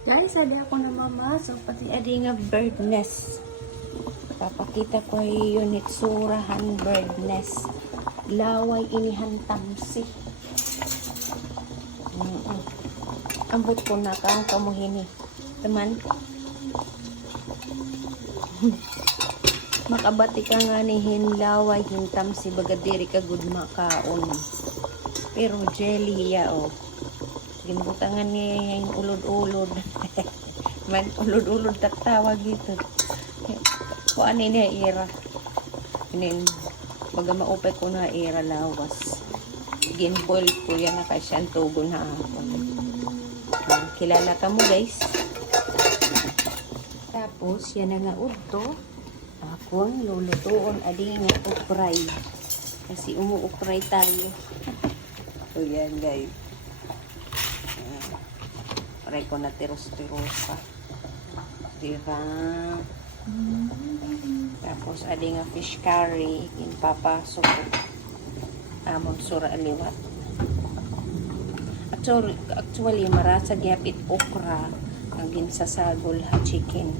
Guys, adi ako na mama. So, pati adi nga bird nest. Papakita ko yung itsurahan bird nest. Laway inihan tamsi. Ambot ko na kang kamuhini. Teman. Makabati ka nga ni hinlaway hintam si bagadiri ka good makaon. Pero jelly ya o. Ginbutangan niya yung ulod-ulod. Man ulod-ulod tawag dito. Kuan niya ira. Inin baga maupay ko na ira lawas. Ginboil ko yan na kasi ang tugon na ako. Kilala ka mo guys. Tapos yan na nga udto. Akong lulutuon adi nga ukray. Kasi umuukray tayo. So yan guys. Aray ko na tiros-tiros pa. Diba? Tapos adi nga fish curry. Inpapasok ko. Amon sura aliwat. Actually marasag yapit okra. Ang ginsasagol ha chicken.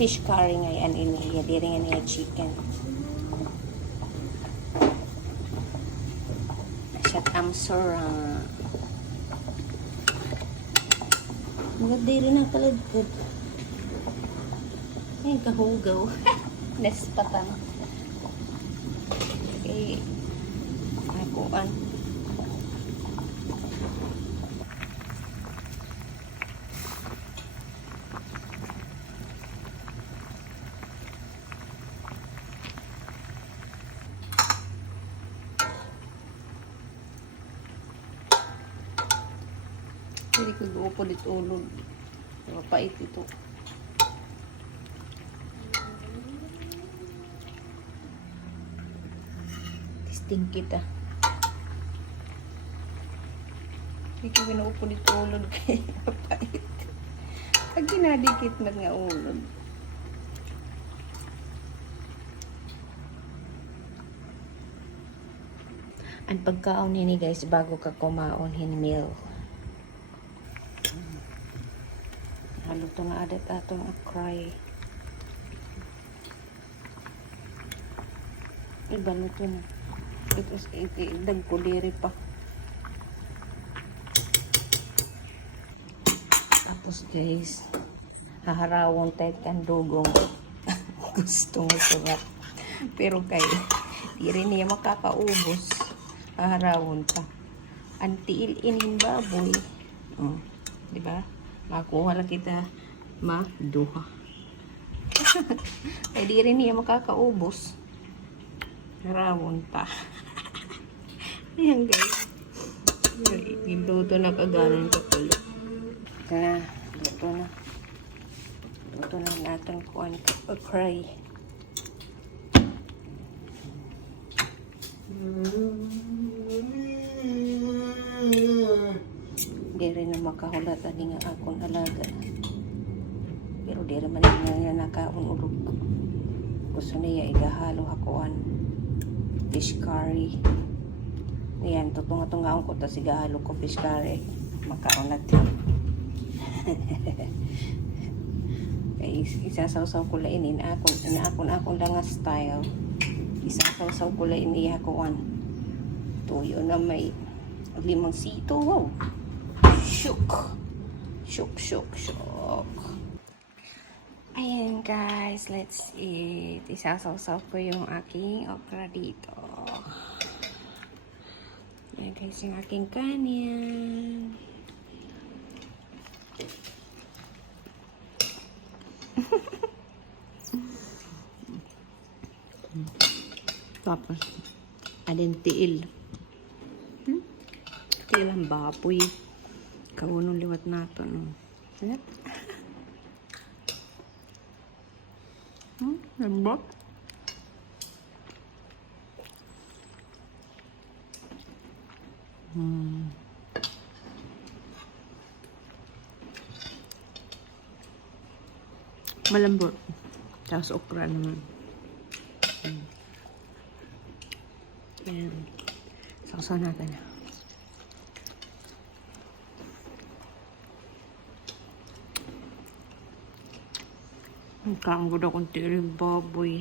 Fish curry nga yan iniya. Diri nga niya chicken. Asyat amsura. Magdiri na kalagkod. Ay, kahugaw. Nespatan. Okay. Akuan. Hindi ko guupo dito ulog. Mapait ito. Testing kita. Hindi ko ginuupo dito ulog. Mapait. Pag ginadikit na nga ulog. Ang pagkaon nini guys bago ka kumaon hinmeal. Haluto nga adat atong akray. Ibaluto na. Idag ko diri pa. Tapos guys, haharawon tayo kan dugong. Gusto mo surat. Pero kay, di rin niya makakaubos. Haharawon pa. Antiil inin baboy. Oh, di ba? Makuha lang kita maduha. Ay di rin niya makakaubos. Narawon pa. Ayan guys. Luto na kaganan ko tulo. Ito na. Luto na. Luto na natin kuhan ka. Cry. Di rin na makahulat ani nga akong alaga. Pero di rin man niya nakaon ulog. Gusto niya igahalo hakuan fish curry. Ayan, tutunga-tungaon ko tas igahalo ko fish curry. Makaon natin. Isasaw-saw ko lain akon lang nga style. Isasaw-saw ko lain iya hakuan. Tuyo na may limang sito. Wow. Shook. Ayan guys, let's eat. Isasaw-saw ko yung aking okra dito. Ayan guys, yung aking kanin. Tapos, alin tiil. Tiil ang baboy. Kaunong liwat nato, no? Ayan. Lembot. Malambot. Tapos okra naman. Ayan. Sausaw natin. Kaanggod akong tiring baboy.